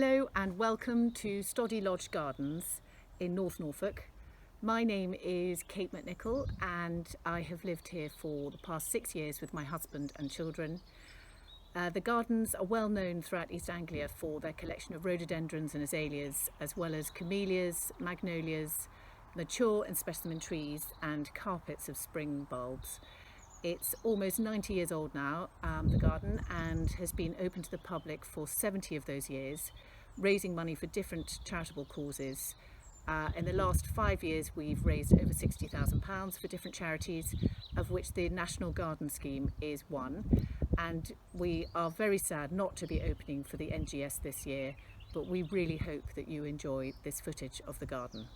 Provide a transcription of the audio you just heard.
Hello and welcome to Stody Lodge Gardens in North Norfolk. My name is Kate MacNicol and I have lived here for the past 6 years with my husband and children. The gardens are well known throughout East Anglia for their collection of rhododendrons and azaleas, as well as camellias, magnolias, mature and specimen trees and carpets of spring bulbs. It's almost 90 years old now, the garden, and has been open to the public for 70 of those years, raising money for different charitable causes. In the last 5 years we've raised over £60,000 for different charities, of which the National Garden Scheme is one, and we are very sad not to be opening for the NGS this year, but we really hope that you enjoy this footage of the garden.